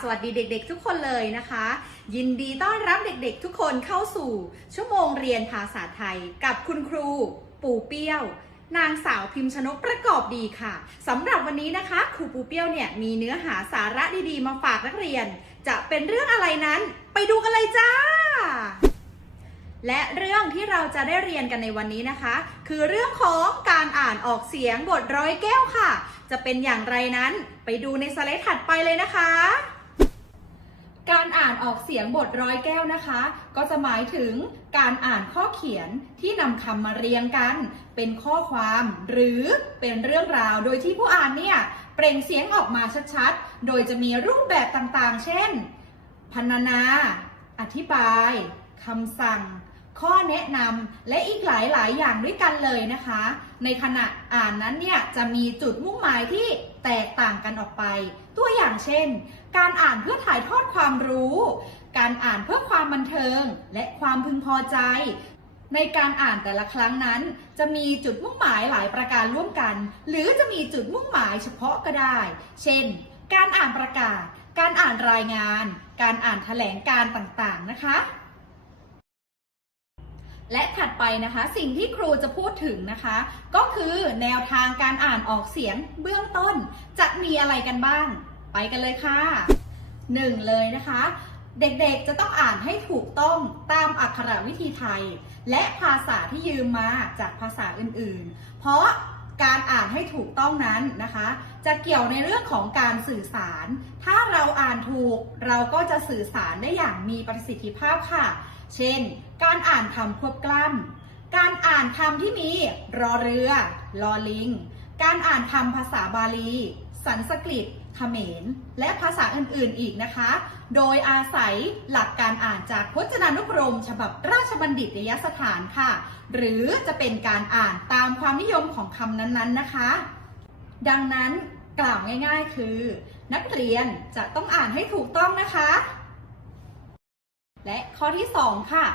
สวัสดีเด็ก ๆ ทุกคนเลยนะคะ ยินดีต้อนรับเด็ก ๆ ทุกคนเข้าสู่ ชั่วโมงเรียนภาษาไทย กับคุณครู ปู่เปี้ยว นางสาวพิมพ์ชนกประกอบดีค่ะสำหรับวันนี้นะคะ ครูปูเปี้ยวเนี่ยมีเนื้อหาสาระดีๆ มาฝากนักเรียน จะเป็นเรื่องอะไรนั้น ไปดูกันเลยจ้า และเรื่องที่เราจะได้เรียนกันในวันนี้นะคะ คือเรื่องของการอ่านออกเสียงบทร้อยแก้วค่ะจะเป็นอย่างไรนั้นไปดูในสไลด์ถัดไปเลยนะคะ การอ่านออกเสียงบทร้อยแก้วนะคะ ก็จะหมายถึงการอ่านข้อเขียนที่นำคำมาเรียงกัน เป็นข้อความหรือเป็นเรื่องราวโดยที่ผู้อ่านเนี่ยเปล่งเสียงออกมาชัดๆ โดยจะมีรูปแบบต่างๆ เช่น พรรณนา อธิบายคำสั่ง ข้อแนะนำและอีกหลายๆ อย่างด้วยกันเลยนะคะ ในขณะอ่านนั้นเนี่ยจะมีจุดมุ่งหมายที่แตกต่างกันออกไป ตัวอย่างเช่น การอ่านเพื่อถ่ายทอดความรู้ การอ่านเพื่อความบันเทิง และความพึงพอใจ ในการอ่านแต่ละครั้งนั้น จะมีจุดมุ่งหมายหลายประการร่วมกัน หรือจะมีจุดมุ่งหมายเฉพาะก็ได้ เช่น การอ่านประกาศ การอ่านรายงาน การอ่านแถลงการ์ต่างๆนะคะและถัดไปนะคะสิ่งที่ครูจะพูดถึงนะคะ ก็คือแนวทางการอ่านออกเสียงเบื้องต้น จะมีอะไรกันบ้าง ไปกันเลยค่ะ 1. เลยนะคะ เด็กๆจะต้องอ่านให้ถูกต้องตามอักขรวิธีไทย และภาษาที่ยืมมาจากภาษาอื่นๆ เพราะการอ่านให้ถูกต้องนั้นนะคะ จะเกี่ยวในเรื่องของการสื่อสาร ถ้าเราอ่านถูกเราก็จะสื่อสารได้อย่างมีประสิทธิภาพค่ะ เช่น การอ่านคำควบกล้ำการอ่านคำที่มีรอเรือลอลิง การอ่านคำภาษาบาลี สันสกฤต เขมร และภาษาอื่นๆอีกนะคะ โดยอาศัยหลักการอ่านจากพจนานุกรม ฉบับราชบัณฑิตยสถานค่ะ หรือจะเป็นการอ่านตามความนิยมของคำนั้นๆนะคะ ดังนั้นกล่าวง่ายๆ คือ นักเรียนจะต้องอ่านให้ถูกต้องนะคะ และข้อที่ 2 ค่ะ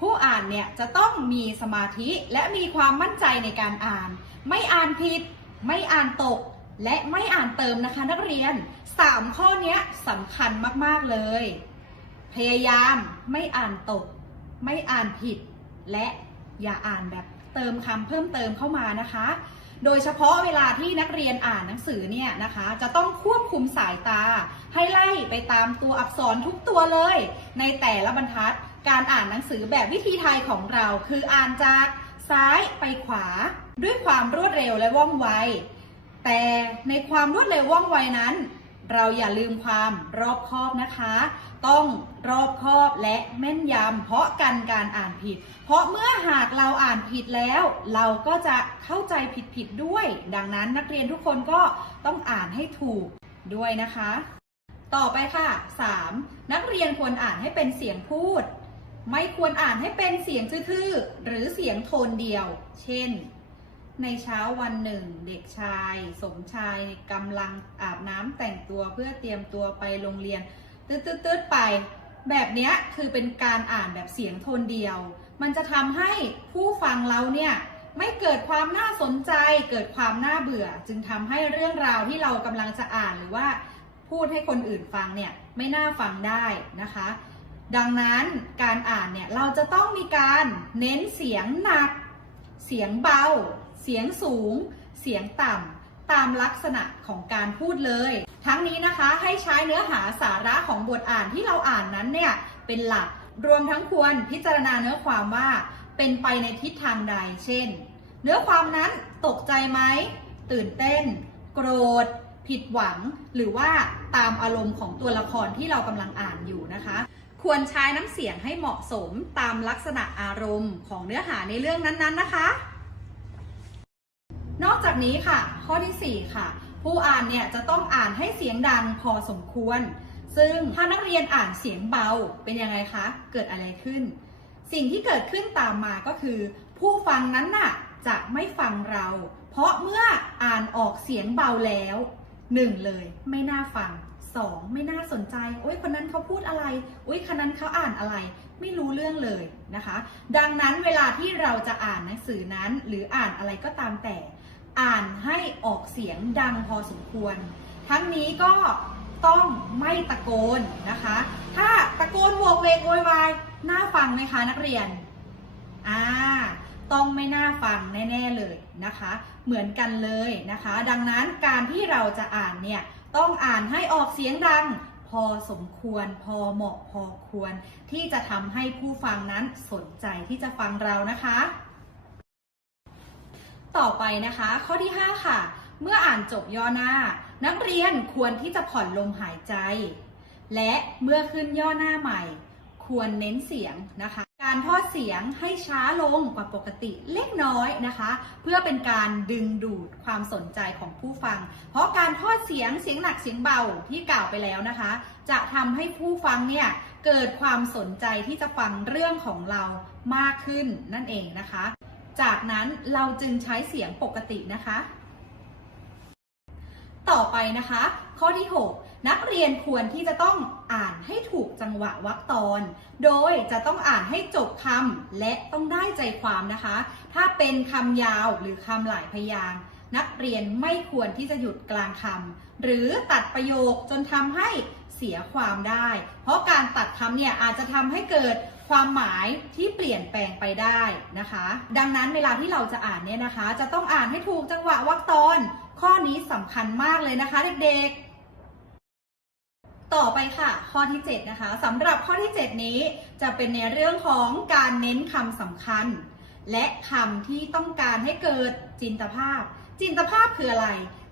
ผู้อ่านเนี่ยจะต้องมีสมาธิและมีความมั่นใจในการอ่าน ไม่อ่านผิด ไม่อ่านตก และไม่อ่านเติมนะคะนักเรียน 3 ข้อนี้สำคัญมากๆเลย พยายามไม่อ่านตก ไม่อ่านผิด และอย่าอ่านแบบเติมคำเพิ่มเติมเข้ามานะคะ โดยเฉพาะเวลาที่นักเรียนอ่านหนังสือเนี่ยนะคะ จะต้องควบคุมสายตา ให้ไล่ไปตามตัวอักษรทุกตัวเลย ในแต่ละบรรทัดการอ่านหนังสือแบบวิธีไทยของเรา คืออ่านจากซ้ายไปขวา ด้วยความรวดเร็วและว่องไว แต่ในความรวดเร็วว่องไวนั้น เราอย่าลืมความรอบคอบนะคะ ต้องรอบคอบและแม่นยำเพราะกันการอ่านผิด เพราะเมื่อหากเราอ่านผิดแล้ว เราก็จะเข้าใจผิดผิดด้วย ดังนั้นนักเรียนทุกคนก็ต้องอ่านให้ถูกด้วยนะคะ ต่อไปค่ะ 3. นักเรียนควรอ่านให้เป็นเสียงพูด ไม่ควรอ่านให้เป็นเสียงทื่อๆหรือเสียงโทนเดียว เช่น ในเช้าวันหนึ่ง เด็กชาย สมชายกำลังอาบน้ำแต่งตัวเพื่อเตรียมตัวไปโรงเรียนตืดๆๆไป แบบนี้คือเป็นการอ่านแบบเสียงโทนเดียว มันจะทำให้ผู้ฟังเราเนี่ยไม่เกิดความน่าสนใจ เกิดความน่าเบื่อ จึงทำให้เรื่องราวที่เรากำลังจะอ่านหรือว่าพูดให้คนอื่นฟังเนี่ยไม่น่าฟังได้นะคะ ดังนั้นการอ่านเนี่ยเราจะต้องมีการเน้นเสียงหนัก เสียงเบา เสียงสูง เสียงต่ำ ตามลักษณะของการพูดเลย ทั้งนี้นะคะให้ใช้เนื้อหาสาระของบทอ่านที่เราอ่านนั้นเนี่ยเป็นหลัก รวมทั้งควรพิจารณาเนื้อความว่า เป็นไปในทิศทางใด เช่น เนื้อความนั้นตกใจไหม ตื่นเต้น โกรธ ผิดหวัง หรือว่าตามอารมณ์ของตัวละครที่เรากำลังอ่านอยู่นะคะควรใช้น้ำเสียงให้เหมาะสมตามลักษณะอารมณ์ของเนื้อหาในเรื่องนั้นๆนะคะ นอกจากนี้ค่ะ ข้อที่ 4 ค่ะ ผู้อ่านเนี่ยจะต้องอ่านให้เสียงดังพอสมควร ซึ่งถ้านักเรียนอ่านเสียงเบาเป็นยังไงคะ เกิดอะไรขึ้น สิ่งที่เกิดขึ้นตามมาก็คือ ผู้ฟังนั้นน่ะจะไม่ฟังเรา เพราะเมื่ออ่านออกเสียงเบาแล้วหนึ่งเลยไม่น่าฟังสองไม่น่าสนใจโอ้ยคนนั้นเขาพูดอะไรโอ้ยคนนั้นเขาอ่านอะไร ไม่รู้เรื่องเลยนะคะ ดังนั้นเวลาที่เราจะอ่านหนังสือนั้น หรืออ่านอะไรก็ตามแต่ อ่านให้ออกเสียงดังพอสมควร ทั้งนี้ก็ต้องไม่ตะโกนนะคะ ถ้าตะโกนโวกเวกโวยวายน่าฟังไหมคะนักเรียนอ่าต้องไม่น่าฟังแน่ ๆเลยนะคะ เหมือนกันเลยนะคะ ดังนั้นการที่เราจะอ่านเนี่ยต้องอ่านให้ออกเสียงดังพอสมควรพอเหมาะพอควร ที่จะทำให้ผู้ฟังนั้นสนใจที่จะฟังเรานะคะ ต่อไปนะคะ ข้อที่ 5 ค่ะ เมื่ออ่านจบย่อหน้า นักเรียนควรที่จะผ่อนลมหายใจ และเมื่อขึ้นย่อหน้าใหม่ ควรเน้นเสียงนะคะ การทอดเสียงให้ช้าลงกว่าปกติเล็กน้อยนะคะ เพื่อเป็นการดึงดูดความสนใจของผู้ฟัง เพราะการทอดเสียงเสียงหนักเสียงเบาที่กล่าวไปแล้วนะคะ จะทำให้ผู้ฟังเนี่ยเกิดความสนใจที่จะฟังเรื่องของเรามากขึ้นนั่นเองนะคะ จากนั้นเราจึงใช้เสียงปกตินะคะ ต่อไปนะคะ ข้อที่ 6 นักเรียนควรที่จะต้องอ่านให้ถูกจังหวะวรรคตอน โดยจะต้องอ่านให้จบคำและต้องได้ใจความนะคะ ถ้าเป็นคำยาวหรือคำหลายพยางนักเรียนไม่ควรที่จะหยุดกลางคำหรือตัดประโยคจนทำให้ เสียความได้ เพราะการตัดคำเนี่ยอาจจะทำให้เกิดความหมายที่เปลี่ยนแปลงไปได้นะคะ ดังนั้นเวลาที่เราจะอ่านเนี่ยนะคะ จะต้องอ่านให้ถูกจังหวะวรรคตอน ข้อนี้สำคัญมากเลยนะคะเด็กๆต่อไปค่ะ ข้อที่ 7 นะคะสำหรับข้อที่ 7 นี้จะเป็นในเรื่องของการเน้นคำสำคัญ และคำที่ต้องการให้เกิดจินตภาพ จินตภาพคืออะไร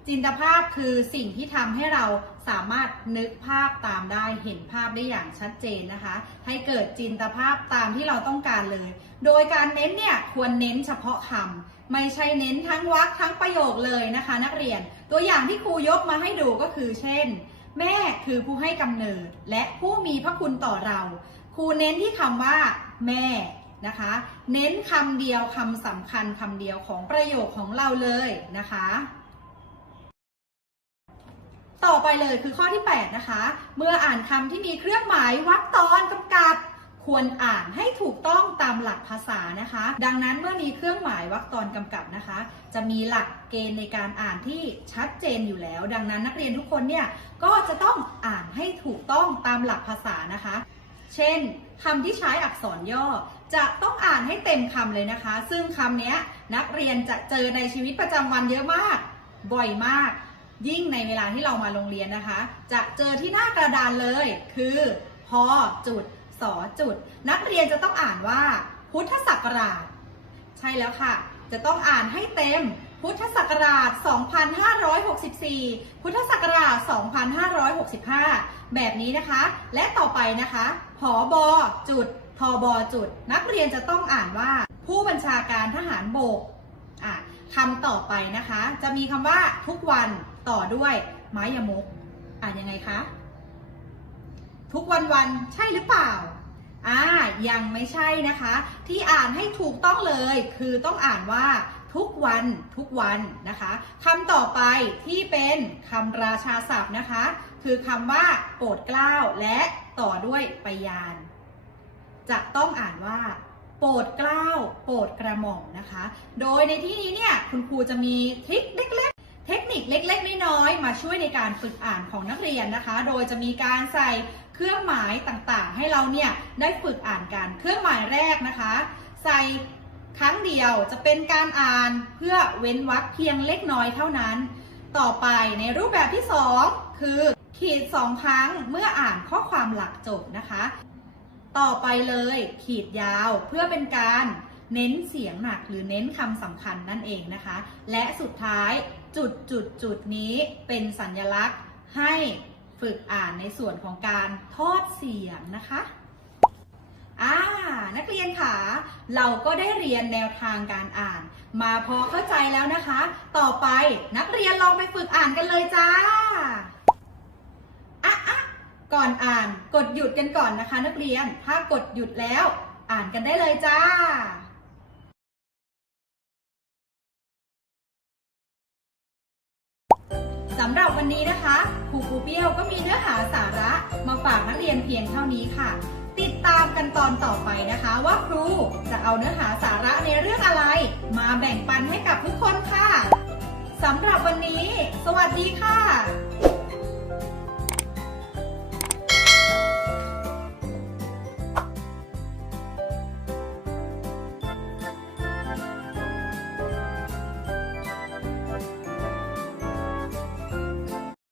จินตภาพคือสิ่งที่ทำให้เราสามารถนึกภาพตามได้เห็นภาพได้อย่างชัดเจนนะคะ ให้เกิดจินตภาพตามที่เราต้องการเลย โดยการเน้นเนี่ยควรเน้นเฉพาะคำไม่ใช่เน้นทั้งวรรคทั้งประโยคเลยนะคะ นักเรียนตัวอย่างที่ครูยกมาให้ดูก็คือ เช่น แม่คือผู้ให้กำเนิด และผู้มีพระคุณต่อเรา ครูเน้นที่คำว่า แม่นะคะ เน้นคำเดียวคำสำคัญคำเดียวของประโยคของเราเลยนะคะ ต่อไปเลยคือข้อที่ 8 นะคะ เมื่ออ่านคำที่มีเครื่องหมายวรรคตอนกำกับ ควรอ่านให้ถูกต้องตามหลักภาษานะคะ ดังนั้นเมื่อมีเครื่องหมายวรรคตอนกำกับนะคะ จะมีหลักเกณฑ์ในการอ่านที่ชัดเจนอยู่แล้ว ดังนั้นนักเรียนทุกคนเนี่ยก็จะต้องอ่านให้ถูกต้องตามหลักภาษานะคะ เช่นคำที่ใช้อักษรย่อ จะต้องอ่านให้เต็มคำเลยนะคะ ซึ่งคำนี้นักเรียนจะเจอในชีวิตประจำวันเยอะมาก บ่อยมาก ยิ่งในเวลาที่เรามาโรงเรียนนะคะ จะเจอที่หน้ากระดานเลย คือพอจุดสอจุด นักเรียนจะต้องอ่านว่า พุทธศักราช ใช่แล้วค่ะ จะต้องอ่านให้เต็ม พุทธศักราช 2564 พุทธศักราช 2565 แบบนี้นะคะ และต่อไปนะคะผอบอจุดทอบอจุด นักเรียนจะต้องอ่านว่า ผู้บัญชาการทหารบก คำต่อไปนะคะ จะมีคำว่าทุกวันต่อด้วยไม้ยมก อ่านยังไงคะ ทุกวันวันใช่หรือเปล่าอ่ายังไม่ใช่นะคะ ที่อ่านให้ถูกต้องเลย คือต้องอ่านว่าทุกวันทุกวันนะคะคำต่อไปที่เป็นคำราชาศัพท์นะคะ คือคำว่าโปรดเกล้าและต่อด้วยไปยาน จะต้องอ่านว่า โปรดเกล้าโปรดกระหม่อมนะคะ โดยในที่นี้เนี่ยคุณครูจะมีทริคเล็กๆ เทคนิคเล็กๆน้อยๆมาช่วยในการฝึกอ่านของนักเรียนนะคะ โดยจะมีการใส่เครื่องหมายต่างๆ ให้เราเนี่ยได้ฝึกอ่านกัน เครื่องหมายแรกนะคะ ใส่ครั้งเดียวจะเป็นการอ่านเพื่อเว้นวรรคเพียงเล็กน้อยเท่านั้น ต่อไปในรูปแบบที่ 2 คือขีดสองครั้งเมื่ออ่านข้อความหลักจบนะคะ ต่อไปเลยขีดยาวเพื่อเป็นการเน้นเสียงหนักหรือเน้นคำสำคัญนั่นเองนะคะ และสุดท้ายจุดจุดจุดนี้เป็นสัญลักษณ์ให้ฝึกอ่านในส่วนของการทอดเสียงนะคะอ่านักเรียนค่ะ เราก็ได้เรียนแนวทางการอ่าน มาพอเข้าใจแล้วนะคะ ต่อไปนักเรียนลองไปฝึกอ่านกันเลยจ้า ก่อนอ่านกดหยุดกันก่อนนะคะ นักเรียน ถ้ากดหยุดแล้ว อ่านกันได้เลยจ้า สำหรับวันนี้นะคะครูปูเปี้ยวก็มีเนื้อหาสาระมาฝากนักเรียนเพียงเท่านี้ค่ะ ติดตามกันตอนต่อไปนะคะ ว่าครูจะเอาเนื้อหาสาระในเรื่องอะไร มาแบ่งปันให้กับทุกคนค่ะ สำหรับวันนี้ สวัสดีค่ะ